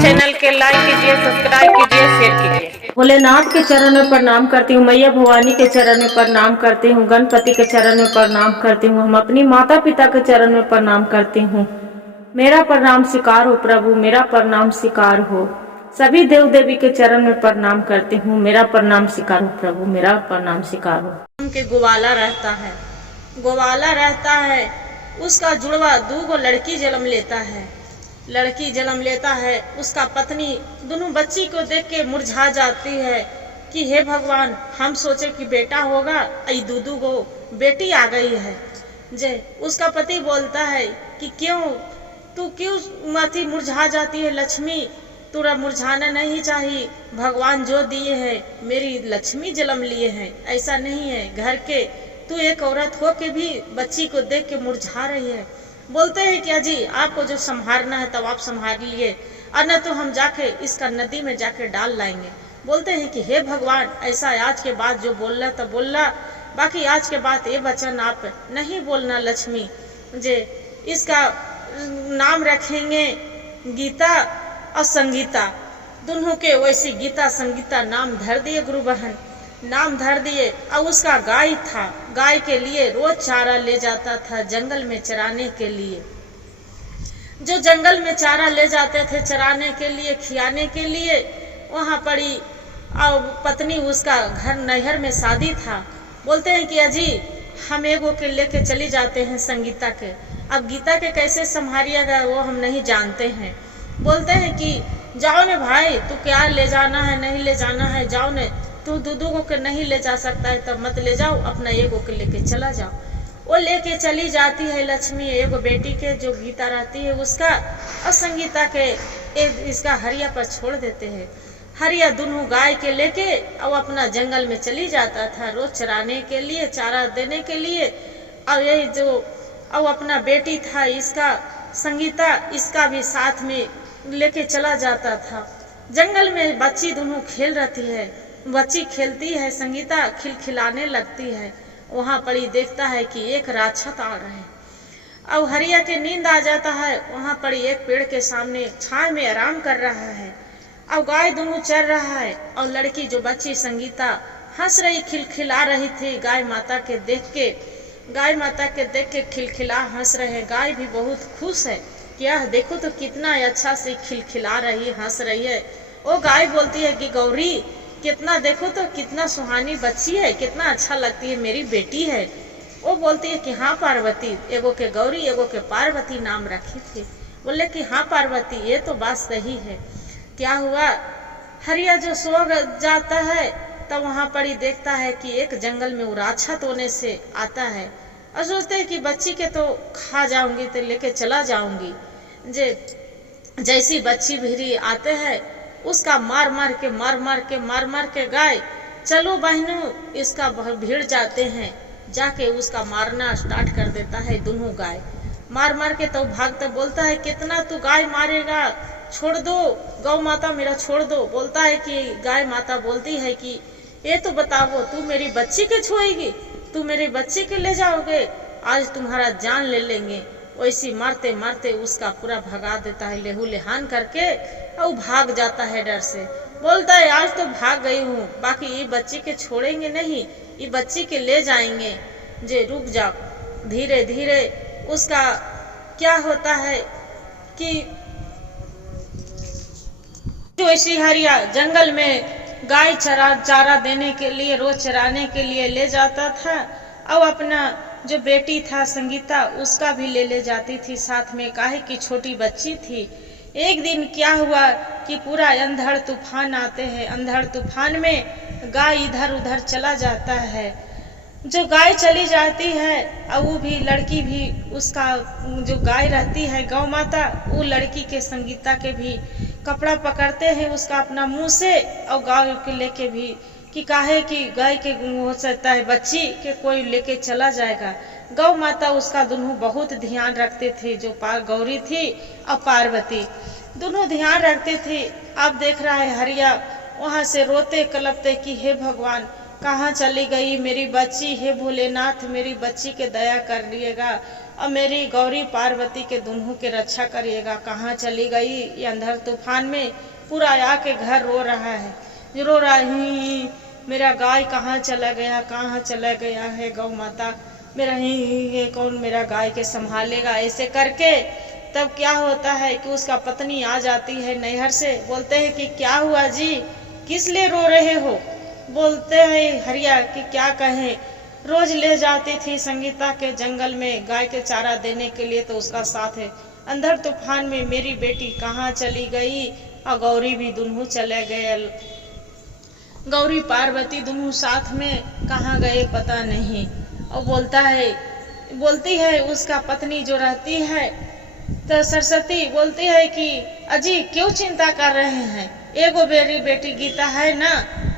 Channel के like कीजिए, subscribe कीजिए, शेयर कीजिए। भोलेनाथ के चरण में प्रणाम करती हूँ, मैया भवानी के चरण में प्रणाम करती हूँ, गणपति के चरण में प्रणाम करती हूँ, हम अपनी माता पिता के चरण में प्रणाम करती हूँ। मेरा प्रणाम स्वीकार हो प्रभु, मेरा प्रणाम स्वीकार हो। सभी देव देवी के चरण में प्रणाम करती हूँ, मेरा प्रणाम स्वीकार हो प्रभु, मेरा प्रणाम स्वीकार हो। उनके ग्वाला रहता है, उसका जुड़वा 2 लड़की जन्म लेता है, उसका पत्नी दोनों बच्ची को देख के मुरझा जाती है कि हे भगवान, हम सोचे कि बेटा होगा, आई 2 गो बेटी आ गई है। जय उसका पति बोलता है कि तू क्यों माथी मुरझा जाती है लक्ष्मी, तुरा मुरझाना नहीं चाहिए, भगवान जो दिए है मेरी लक्ष्मी जन्म लिए हैं, ऐसा नहीं है घर के तू एक औरत हो के भी बच्ची को देख के मुरझा रही है। बोलते हैं कि अजी आपको जो संभालना है तब आप संभाल लिए, और न तो हम जाके इसका नदी में जाके डाल लाएंगे। बोलते हैं कि हे भगवान, ऐसा आज के बाद जो बोलना तब बोलना, बाकी आज के बाद ये वचन आप नहीं बोलना लक्ष्मी। जे इसका नाम रखेंगे गीता और संगीता, दोनों के वैसी गीता संगीता नाम धर दिए, गुरु बहन नाम धर दिए। और उसका गाय था, गाय के लिए रोज चारा ले जाता था जंगल में चराने के लिए। जो जंगल में चारा ले जाते थे चराने के लिए, खियाने के लिए, वहां पड़ी और पत्नी उसका घर नैहर में शादी था। बोलते हैं कि अजी हम एगो के लेके चली जाते हैं संगीता के, अब गीता के कैसे संभालिएगा वो हम नहीं जानते हैं। बोलते हैं कि जाओ ने भाई, तू क्या ले जाना है नहीं ले जाना है, जाओ ने, तू 2 गो के नहीं ले जा सकता है तब मत ले जाओ, अपना एगो के लेके चला जाओ। वो लेके चली जाती है लक्ष्मी एगो बेटी के जो गीता रहती है उसका, और संगीता के इसका हरिया पर छोड़ देते हैं। हरिया दोनों गाय के लेके और अपना जंगल में चली जाता था रोज चराने के लिए, चारा देने के लिए। और यही जो और अपना बेटी था इसका संगीता, इसका भी साथ में लेके चला जाता था। जंगल में बच्ची दोनों खेल रही है, बच्ची खेलती है, संगीता खिलखिलाने लगती है। वहां पड़ी देखता है कि एक राक्षस आ रहे हैं, और हरिया के नींद आ जाता है। वहां पड़ी एक पेड़ के सामने छाया में आराम कर रहा है, और गाय दोनों चर रहा है, और लड़की जो बच्ची संगीता हंस रही, खिलखिला रही थी गाय माता के देख के खिलखिला हंस रहे। गाय भी बहुत खुश है, क्या देखो तो कितना अच्छा से खिलखिला रही, हंस रही है। वो गाय बोलती है कि गौरी कितना देखो तो कितना सुहानी बच्ची है, कितना अच्छा लगती है, मेरी बेटी है। वो बोलती है कि हाँ पार्वती, एगो के गौरी एगो के पार्वती नाम रखी थी। बोले कि हाँ पार्वती, ये तो बात सही है। क्या हुआ, हरिया जो सो जाता है तब वहां पड़ी देखता है कि एक जंगल में राक्षस होने से आता है, और सोचते है कि बच्ची के तो खा जाऊंगी तो लेके चला जाऊंगी। जैसी बच्ची भिरी आते हैं उसका मार मार के गाय, चलो बहनों इसका भीड़ जाते हैं, जाके उसका मारना स्टार्ट कर देता है। दोनों गाय मार के तो भागता, बोलता है कितना तू गाय मारेगा, छोड़ दो गौ माता मेरा छोड़ दो। बोलता है कि गाय माता बोलती है कि ये तो बताओ, तू मेरी बच्ची के छोड़ेगी, तू मेरी बच्ची के ले जाओगे, आज तुम्हारा जान ले लेंगे। वैसी मारते मारते उसका पूरा भगा देता है, लेहू लेहान करके, और भाग जाता है डर से। बोलता है आज तो भाग गई हूँ, बाकी ये बच्ची के छोड़ेंगे नहीं, ये बच्ची के ले जाएंगे। जे रुक जाओ, धीरे धीरे उसका क्या होता है कि जो ऐसी हरिया जंगल में गाय चारा देने के लिए, रोज चराने के लिए ले जाता था, और अपना जो बेटी था संगीता उसका भी ले जाती थी साथ में, काहे की छोटी बच्ची थी। एक दिन क्या हुआ कि पूरा अंधड़ तूफान आते हैं, अंधड़ तूफान में गाय इधर उधर चला जाता है। जो गाय चली जाती है और वो भी लड़की भी, उसका जो गाय रहती है गौ माता, वो लड़की के संगीता के भी कपड़ा पकड़ते हैं उसका अपना मुंह से, और गाय के लेके भी कि काहे कि गाय के हो सकता है बच्ची के कोई लेके चला जाएगा। गौ माता उसका दोनों बहुत ध्यान रखते थे, जो गौरी थी और पार्वती दोनों ध्यान रखते थे। अब देख रहा है हरिया वहां से रोते कलपते कि हे भगवान कहाँ चली गई मेरी बच्ची, हे भोलेनाथ मेरी बच्ची के दया कर दिएगा। अब मेरी गौरी पार्वती के दोनों के रक्षा करिएगा। कहाँ चली गई ये अंधर तूफान में, पूरा आके घर रो रहा है, रो रहा है मेरा गाय कहाँ चला गया, कहाँ चला गया है गौ माता, मेरा ही कौन मेरा गाय के संभालेगा। ऐसे करके तब क्या होता है कि उसका पत्नी आ जाती है नैहर से। बोलते हैं कि क्या हुआ जी, किस लिए रो रहे हो। बोलते हैं हरिया कि क्या कहें, रोज ले जाती थी संगीता के जंगल में गाय के चारा देने के लिए, तो उसका साथ है अंधर तूफान में मेरी बेटी कहाँ चली गई और गौरी भी दोनों चले गए। गौरी पार्वती दोनों साथ में कहाँ गए पता नहीं। और बोलती है उसका पत्नी जो रहती है तो सरस्वती बोलती है कि अजी क्यों चिंता कर रहे हैं, एगो मेरी बेटी गीता है ना,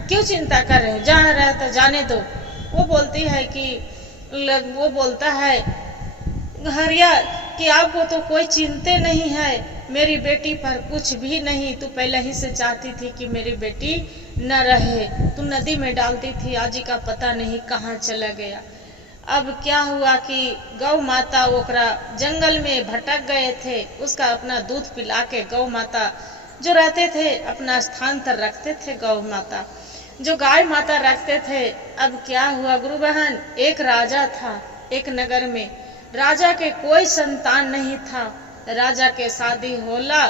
क्यों चिंता कर रहे हो, जहाँ रहे तो जाने दो। वो बोलती है कि वो बोलता है हरिया कि आपको तो कोई चिंता नहीं है, मेरी बेटी पर कुछ भी नहीं, तू पहले ही से चाहती थी कि मेरी बेटी न रहे, तू नदी में डालती थी, आज का पता नहीं कहाँ चला गया। अब क्या हुआ कि गौ माता ओकरा जंगल में भटक गए थे, उसका अपना दूध पिला के गौ माता जो रहते थे अपना स्थान पर रखते थे, गौ माता जो गाय माता रखते थे। अब क्या हुआ गुरु बहन, एक राजा था एक नगर में, राजा के कोई संतान नहीं था, राजा के शादी होला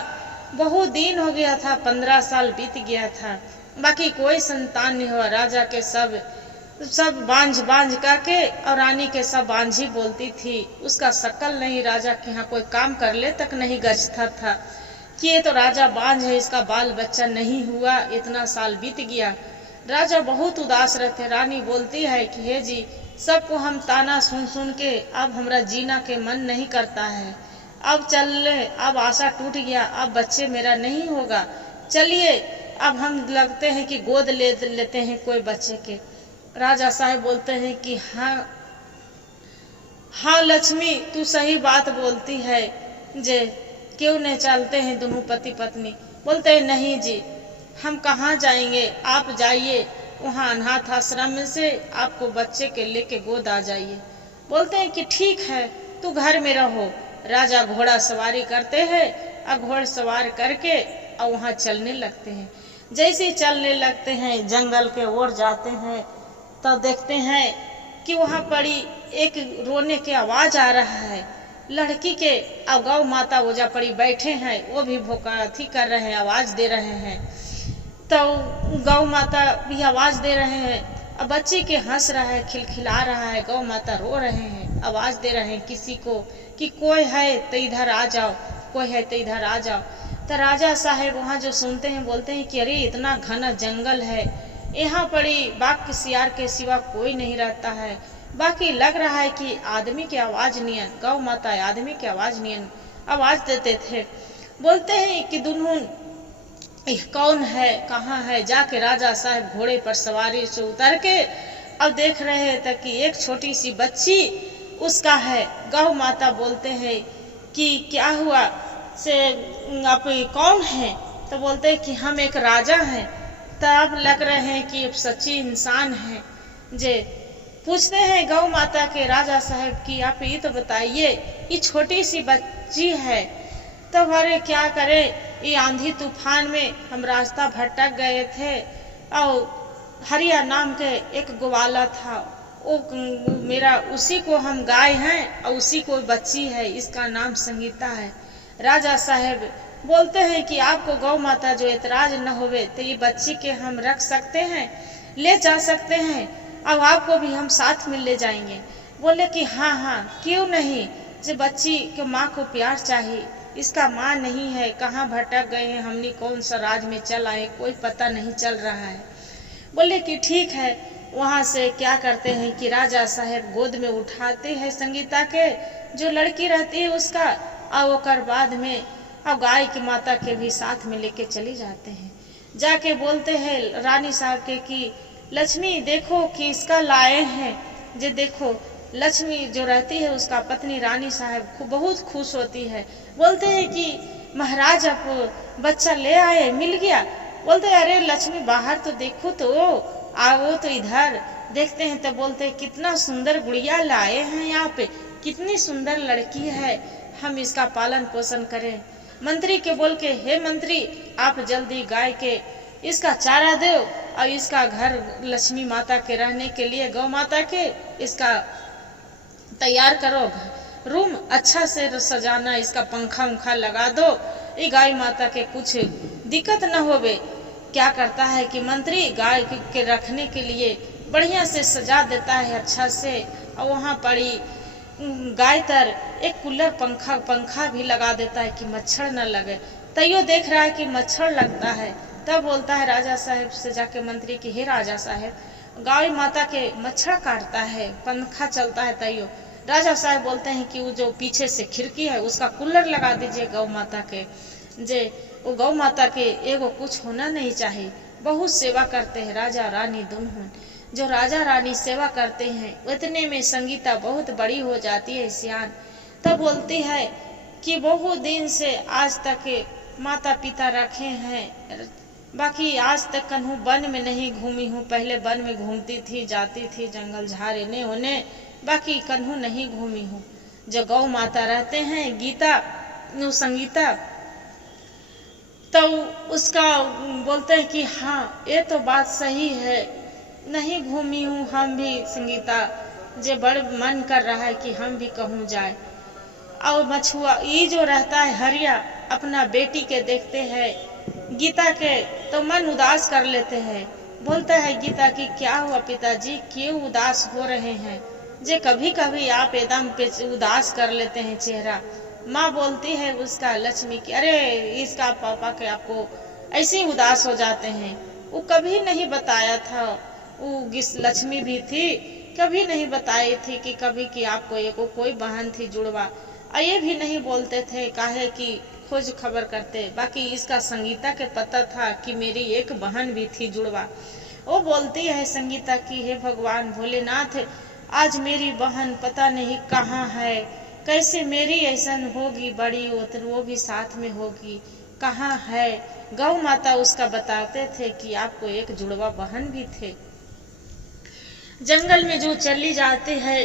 बहुत दिन हो गया था, 15 साल बीत गया था, बाकी कोई संतान नहीं हुआ। राजा के सब बांझ करके और रानी के सब बांझ ही बोलती थी, उसका शकल नहीं राजा के यहाँ कोई काम कर ले तक नहीं गजता था कि ये तो राजा बांझ है, इसका बाल बच्चा नहीं हुआ, इतना साल बीत गया। राजा बहुत उदास रहते। रानी बोलती है कि हे जी, सबको हम ताना सुन सुन के अब हमरा जीना के मन नहीं करता है, अब चल ले, अब आशा टूट गया, अब बच्चे मेरा नहीं होगा, चलिए अब हम लगते हैं कि गोद लेते हैं कोई बच्चे के। राजा साहब बोलते हैं कि हाँ लक्ष्मी तू सही बात बोलती है, जे क्यों नहीं चलते हैं दोनों पति पत्नी। बोलते हैं नहीं जी, हम कहाँ जाएंगे, आप जाइए वहाँ अनाथ आश्रम से आपको बच्चे के लेके गोद आ जाइए। बोलते हैं कि ठीक है तू घर में रहो। राजा घोड़ा सवारी करते हैं और घोड़ सवार करके और वहाँ चलने लगते हैं। जैसे चलने लगते हैं जंगल के ओर जाते हैं तो देखते हैं कि वहाँ पड़ी एक रोने की आवाज आ रहा है, लड़की के। अब गौ माता ओजा पड़ी बैठे हैं, वो भी भोकाथी कर रहे हैं, आवाज दे रहे हैं। तो गौ माता भी आवाज दे रहे हैं, अब बच्चे के हंस रहा है, खिलखिला रहा है, गौ माता रो रहे हैं, आवाज दे रहे हैं किसी को कि कोई है तो इधर आ जाओ, कोई है तो इधर आ जाओ। तो राजा साहब वहाँ जो सुनते हैं बोलते हैं कि अरे इतना घना जंगल है, यहाँ पड़ी बाघ के सियार के सिवा कोई नहीं रहता है, बाकी लग रहा है कि आदमी की आवाज नियन, गौ माता आदमी की आवाज नियन आवाज देते थे। बोलते हैं कि दुनू कौन है, कहाँ है। जाके राजा साहब घोड़े पर सवारी से उतर के अब देख रहे थे कि एक छोटी सी बच्ची उसका है। गौ माता बोलते हैं कि क्या हुआ से आप कौन है, तो बोलते हैं कि हम एक राजा हैं। तब लग रहे हैं कि सच्ची इंसान है। जे पूछते हैं गौ माता के राजा साहब की आप ये तो बताइए, ये छोटी सी बच्ची है तो अरे क्या करें, ये आंधी तूफान में हम रास्ता भटक गए थे और हरिया नाम के एक ग्वाला था, वो मेरा उसी को हम गाय हैं और उसी को बच्ची है, इसका नाम संगीता है। राजा साहब बोलते हैं कि आपको गौ माता जो एतराज न होवे तो ये बच्ची के हम रख सकते हैं, ले जा सकते हैं और आपको भी हम साथ में ले जाएंगे। बोले कि हाँ क्यों नहीं, जो बच्ची के माँ को प्यार चाहिए, इसका माँ नहीं है, कहाँ भटक गए हैं, हमने कौन सा राज में चल आए कोई पता नहीं चल रहा है। बोले कि ठीक है। वहाँ से क्या करते हैं कि राजा साहब गोद में उठाते हैं संगीता के जो लड़की रहती है उसका, और ओकर बाद में अब गाय की माता के भी साथ में लेके चली जाते हैं। जाके बोलते हैं रानी साहब के कि लक्ष्मी देखो कि इसका लाए हैं, जो देखो। लक्ष्मी जो रहती है उसका पत्नी रानी साहब बहुत खुश होती है। बोलते हैं कि महाराज आप बच्चा ले आए, मिल गया। बोलते हैं अरे लक्ष्मी बाहर तो देखो तो, आओ तो इधर देखते हैं। तो बोलते हैं कितना सुंदर गुड़िया लाए हैं यहाँ पे, कितनी सुंदर लड़की है, हम इसका पालन पोषण करें। मंत्री के बोल के, हे मंत्री, आप जल्दी गाय के इसका चारा दो और इसका घर लक्ष्मी माता के रहने के लिए, गौ माता के इसका तैयार करो, रूम अच्छा से सजाना, इसका पंखा उंखा लगा दो, ये गाय माता के कुछ दिक्कत न होवे। क्या करता है कि मंत्री गाय के रखने के लिए बढ़िया से सजा देता है अच्छा से, और वहाँ पड़ी गाय तर एक कूलर पंखा भी लगा देता है कि मच्छर न लगे। तैयो देख रहा है कि मच्छर लगता है, तब बोलता है राजा साहब से जाके मंत्री की, हे राजा साहब, गाय माता के मच्छर काटता है, पंखा चलता है। तैयो राजा साहब बोलते हैं कि वो जो पीछे से खिड़की है उसका कूलर लगा दीजिए गौ माता के, जे वो गौ माता के एगो कुछ होना नहीं चाहिए। बहुत सेवा करते हैं राजा रानी दोनों, जो राजा रानी सेवा करते हैं उतने में संगीता बहुत बड़ी हो जाती है, सियान। तब बोलती है कि बहुत दिन से आज तक माता पिता रखे हैं, बाकी आज तक कन्हू वन में नहीं घूमी हूँ। पहले वन में घूमती थी, जाती थी जंगल झाड़ इन्हें होने, बाकी कन्हू नहीं घूमी हूँ। जो गौ माता रहते हैं गीता संगीता, तो उसका बोलते हैं कि हाँ ये तो बात सही है, नहीं घूमी हूँ हम भी संगीता, जे बड़ मन कर रहा है कि हम भी कहूँ जाए। और मछुआ ये जो रहता है हरिया, अपना बेटी के देखते हैं गीता के तो मन उदास कर लेते हैं। बोलता है गीता कि क्या हुआ पिताजी, क्यों उदास हो रहे हैं, जे कभी कभी आप एकदम पे उदास कर लेते हैं चेहरा। माँ बोलती है उसका लक्ष्मी की, अरे इसका पापा के आपको ऐसे ही उदास हो जाते हैं, वो कभी नहीं बताया था, वो लक्ष्मी भी थी, कभी नहीं बताई थी कि कभी कि आपको एक कोई बहन थी जुड़वा, और ये भी नहीं बोलते थे काहे कि खोज खबर करते। बाकी इसका संगीता के पता था कि मेरी एक बहन भी थी जुड़वा। वो बोलती है संगीता की, हे भगवान भोलेनाथ, आज मेरी बहन पता नहीं कहाँ है, कैसे मेरी ऐसन होगी बड़ी, वो भी साथ में होगी, कहाँ है। गौ माता उसका बताते थे कि आपको एक जुड़वा बहन भी थे। जंगल में जो चली जाते हैं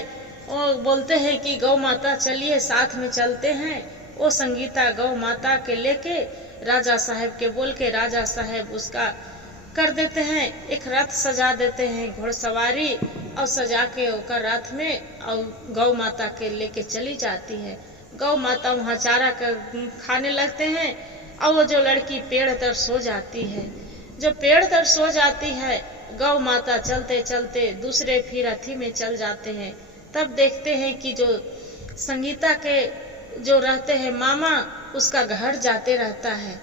वो बोलते हैं कि गौ माता चलिए साथ में चलते हैं। वो संगीता गौ माता के लेके राजा साहब के बोल के, राजा साहब उसका कर देते हैं, एक रथ सजा देते हैं घोड़सवारी, और सजा के ओकर रथ में और गौ माता के लेके चली जाती है। गौ माता वहाँ चारा खाने लगते हैं, और वो जो लड़की पेड़ तर सो जाती है। जब पेड़ तर सो जाती है, गौ माता चलते चलते दूसरे फिर अथी में चल जाते हैं। तब देखते हैं कि जो संगीता के जो रहते हैं मामा, उसका घर जाते रहता है,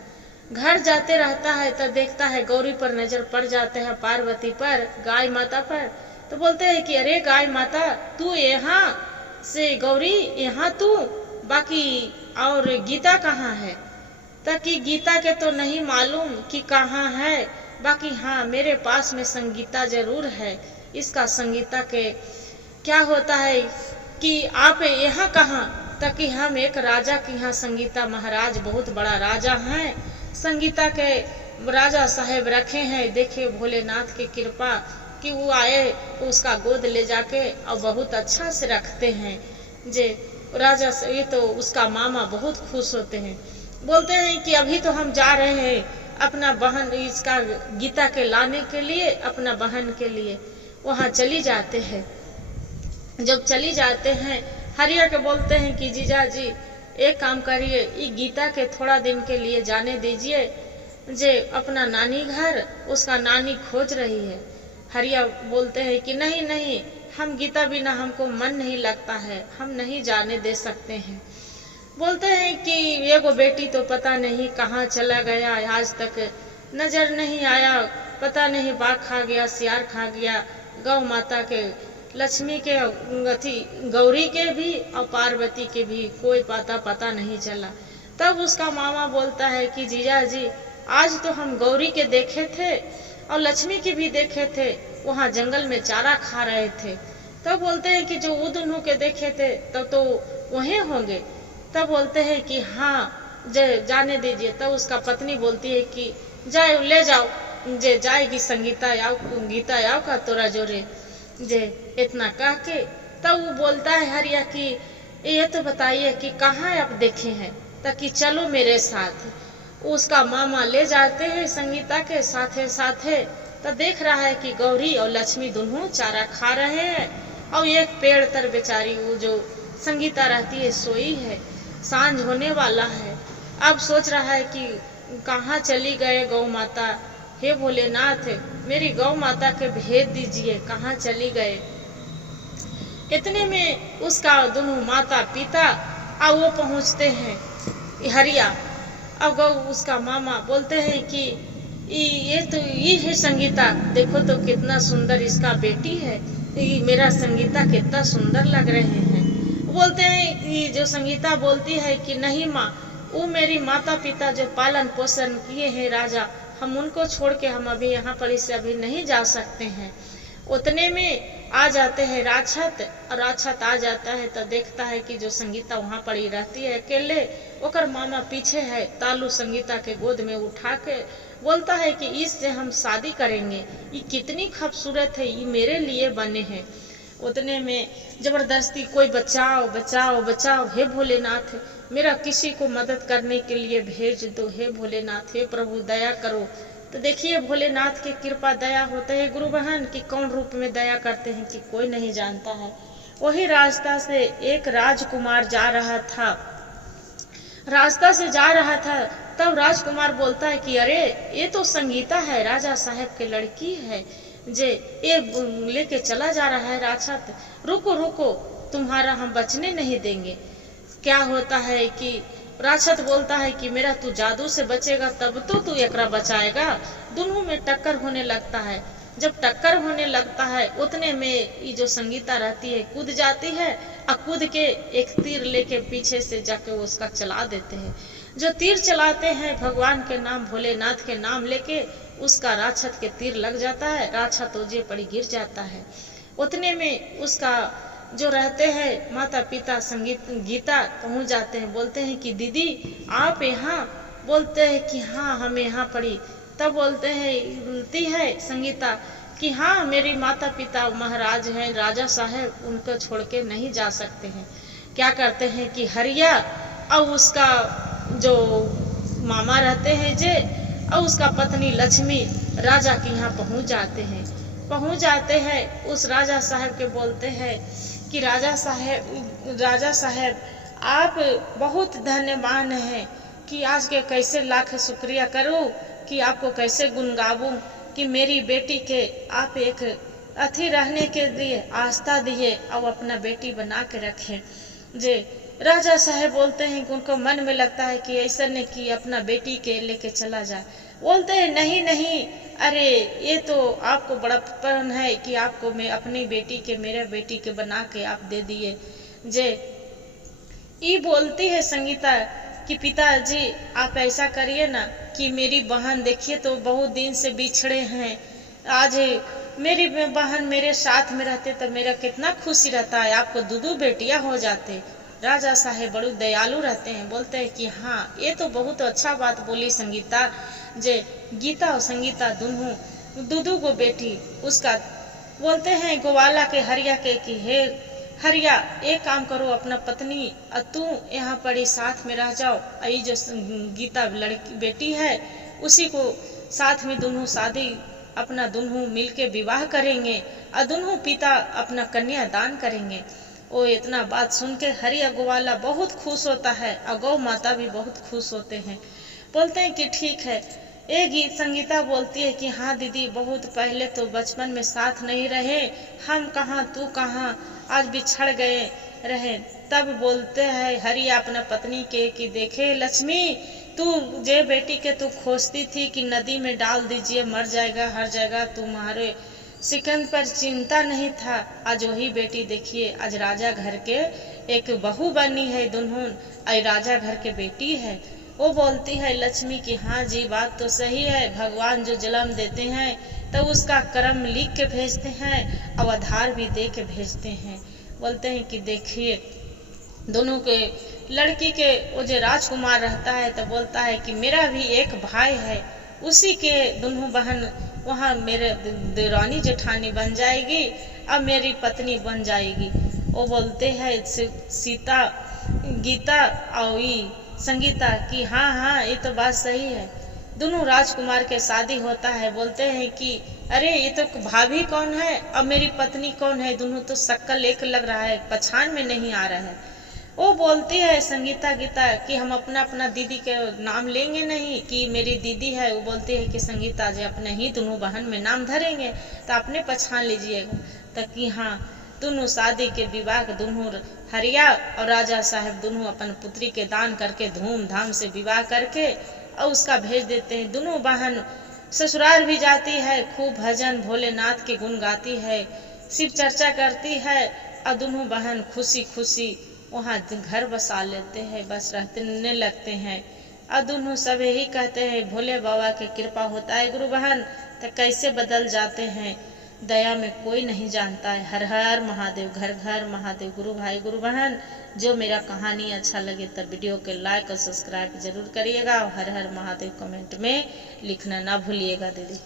घर जाते रहता है। तब देखता है गौरी पर नजर पड़ जाते हैं, पार्वती पर, गाय माता पर। तो बोलते हैं कि अरे गाय माता, तू यहाँ से, गौरी यहाँ तू, बाकी और गीता कहाँ है। ताकि गीता के तो नहीं मालूम कि कहाँ है, बाकी हाँ मेरे पास में संगीता जरूर है। इसका संगीता के क्या होता है कि आप यहाँ कहाँ, ताकि हम एक राजा के यहाँ, संगीता महाराज बहुत बड़ा राजा हैं, संगीता के राजा साहेब रखे हैं। देखे भोलेनाथ की कृपा कि वो आए, उसका गोद ले जाके और बहुत अच्छा से रखते हैं। जे राजा से ये तो उसका मामा बहुत खुश होते हैं। बोलते हैं कि अभी तो हम जा रहे हैं अपना बहन इसका गीता के लाने के लिए, अपना बहन के लिए वहाँ चली जाते हैं। जब चली जाते हैं, हरिया के बोलते हैं कि जीजा जी एक काम करिए, ये गीता के थोड़ा दिन के लिए जाने दीजिए, जे अपना नानी घर, उसका नानी खोज रही है। हरिया बोलते हैं कि नहीं नहीं, हम गीता बिना हमको मन नहीं लगता है, हम नहीं जाने दे सकते हैं। बोलते हैं कि एगो बेटी तो पता नहीं कहाँ चला गया, आज तक नजर नहीं आया, पता नहीं बाघ खा गया, सियार खा गया, गौ माता के, लक्ष्मी के, अथी गौरी के भी और पार्वती के भी कोई पता नहीं चला। तब उसका मामा बोलता है कि जीजा जी आज तो हम गौरी के देखे थे और लक्ष्मी की भी देखे थे, वहाँ जंगल में चारा खा रहे थे। तब बोलते हैं कि जो वो दोनों के देखे थे तब तो वहीं होंगे। तब बोलते हैं कि हाँ जाने दीजिए। तब उसका पत्नी बोलती है कि जाओ ले जाओ, जे जाएगी संगीता आओ, गीता आओ का तोरा जोरे, जे इतना कह के तब वो बोलता है हरिया कि ये तो बताइए कि कहाँ आप देखे हैं, ताकि चलो मेरे साथ। उसका मामा ले जाते हैं संगीता के साथे साथे। तो देख रहा है कि गौरी और लक्ष्मी दोनों चारा खा रहे हैं, और एक पेड़ तर बेचारी वो जो संगीता रहती है सोई है। सांझ होने वाला है। अब सोच रहा है कि कहाँ चली गए गौ माता, हे भोलेनाथ मेरी गौ माता के भेज दीजिए, कहाँ चली गए। इतने में उसका दोनों माता पिता और वो पहुँचते हैं हरिया। अब गौ उसका मामा बोलते हैं कि ये है संगीता, देखो तो कितना सुंदर इसका बेटी है, ये मेरा संगीता कितना सुंदर लग रहे हैं। बोलते हैं कि जो संगीता बोलती है कि नहीं माँ, वो मेरी माता पिता जो पालन पोषण किए हैं राजा, हम उनको छोड़ के हम अभी यहाँ पर इससे अभी नहीं जा सकते हैं। उतने में आ जाते हैं राक्षत, और राक्षत आ जाता है तो देखता है कि जो संगीता वहाँ पड़ी रहती है अकेले, ओकर मामा पीछे है। तालू संगीता के गोद में उठा के बोलता है कि इससे हम शादी करेंगे, ये कितनी खूबसूरत है, ये मेरे लिए बने हैं। उतने में जबरदस्ती कोई बचाओ बचाओ बचाओ, हे भोलेनाथ मेरा किसी को मदद करने के लिए भेज दो, हे भोलेनाथ हे प्रभु दया करो। तो देखिए भोलेनाथ की कृपा दया होता है गुरु बहन कि कौन रूप में दया करते हैं कि कोई नहीं जानता है। वही रास्ता से एक राजकुमार जा रहा था, तब राजकुमार बोलता है कि अरे ये तो संगीता है, राजा साहब के लड़की है, जे ये लेके चला जा रहा है राक्षस। रुको रुको, तुम्हारा हम बचने नहीं देंगे। क्या होता है कि राक्षस बोलता है कि मेरा तू जादू से बचेगा तब तो तू एकरा बचाएगा। दोनों में टक्कर होने लगता है। जब टक्कर होने लगता है उतने में ये जो संगीता रहती है कूद जाती है, और कूद के एक तीर लेके पीछे से जाके वो उसका चला देते हैं। जो तीर चलाते हैं भगवान के नाम भोलेनाथ के नाम लेके, उसका राक्षस के तीर लग जाता है, राक्षस ओजे पड़ी गिर जाता है। उतने में उसका जो रहते हैं माता पिता गीता पहुंच जाते हैं। बोलते हैं कि दीदी आप यहाँ, बोलते हैं कि हाँ हम यहाँ पड़ी। तब बोलती है संगीता कि हाँ मेरी माता पिता महाराज हैं, राजा साहब, उनको छोड़ के नहीं जा सकते हैं। क्या करते हैं कि हरिया और उसका जो मामा रहते हैं जे और उसका पत्नी लक्ष्मी राजा के यहाँ पहुँच जाते हैं। उस राजा साहब के बोलते हैं कि राजा साहब आप बहुत धन्यवान हैं कि आज के कैसे लाख शुक्रिया करूं, कि आपको कैसे गुण गाऊं कि मेरी बेटी के आप एक अथी रहने के लिए आस्था दिए और अपना बेटी बना के रखे। जे राजा साहब बोलते हैं कि उनको मन में लगता है कि ऐसा नहीं कि अपना बेटी के लेके चला जाए। बोलते हैं नहीं नहीं, अरे ये तो आपको बड़प्पन है कि आपको मैं अपनी बेटी के मेरे बेटी के बना के आप दे दिए। जे ये बोलती है संगीता कि पिताजी आप ऐसा करिए ना कि मेरी बहन देखिए तो बहुत दिन से बिछड़े हैं, आज मेरी बहन मेरे साथ में रहते तो मेरा कितना खुशी रहता है, आपको दो बेटियां हो जाते। राजा साहेब बड़े दयालु रहते हैं। बोलते हैं कि हाँ ये तो बहुत अच्छा बात बोली संगीता, जे गीता और संगीता दोनों दो को बेटी उसका। बोलते हैं गोवाला के हरिया के कि हे हरिया एक काम करो, अपना पत्नी और तू यहाँ पड़ी साथ में रह जाओ, ये जो गीता लड़की बेटी है उसी को साथ में दोनों शादी अपना दोनों मिलके विवाह करेंगे और दोनों पिता अपना कन्या दान करेंगे। वो इतना बात सुन के हरिया गोवाला बहुत खुश होता है और गौ माता भी बहुत खुश होते हैं। बोलते हैं कि ठीक है। एक गीत संगीता बोलती है कि हाँ दीदी बहुत पहले तो बचपन में साथ नहीं रहे, हम कहाँ तू कहाँ, आज बिछड़ गए रहे। तब बोलते हैं हरिया अपना पत्नी के कि देखे लक्ष्मी, तू जे बेटी के तू खोजती थी कि नदी में डाल दीजिए मर जाएगा हर जाएगा, तुम्हारे सिकंद पर चिंता नहीं था, आज वही बेटी देखिए आज राजा घर के एक बहू बनी है, दोनों राजा घर के बेटी है। वो बोलती है लक्ष्मी कि हाँ जी बात तो सही है, भगवान जो जन्म देते हैं तो उसका कर्म लिख के भेजते हैं, अवधार भी दे के भेजते हैं। बोलते हैं कि देखिए दोनों के लड़की के वो जो राजकुमार रहता है तो बोलता है कि मेरा भी एक भाई है, उसी के दोनों बहन वहाँ मेरे देरानी जेठानी बन जाएगी, अब मेरी पत्नी बन जाएगी। वो बोलते हैं सीता गीता और संगीता कि हाँ हाँ ये तो बात सही है। दोनों राजकुमार के शादी होता है, बोलते हैं कि अरे ये तो भाभी कौन है और मेरी पत्नी कौन है, दोनों तो शक्ल एक लग रहा है, पहचान में नहीं आ रहा है। वो बोलती है संगीता गीता कि हम अपना अपना दीदी के नाम लेंगे नहीं कि मेरी दीदी है। वो बोलती है कि संगीता जी अपने ही दोनों बहन में नाम धरेंगे तो अपने पहचान लीजिएगा। तो कि हाँ दोनों शादी के विवाह दोनों हरिया और राजा साहब दोनों अपन पुत्री के दान करके धूमधाम से विवाह करके और उसका भेज देते हैं। दोनों बहन ससुराल भी जाती है, खूब भजन भोलेनाथ के गुण गाती है, शिव चर्चा करती है और दोनों बहन खुशी खुशी वहाँ घर बसा लेते हैं, बस रहने लगते हैं। और दोनों सब यही कहते हैं भोले बाबा की कृपा होता है गुरु बहन तो कैसे बदल जाते हैं, दया में कोई नहीं जानता है। हर हर महादेव, घर घर महादेव। गुरु भाई गुरु बहन जो मेरा कहानी अच्छा लगे तब वीडियो के लाइक और सब्सक्राइब जरूर करिएगा और हर हर महादेव कमेंट में लिखना ना भूलिएगा दीदी।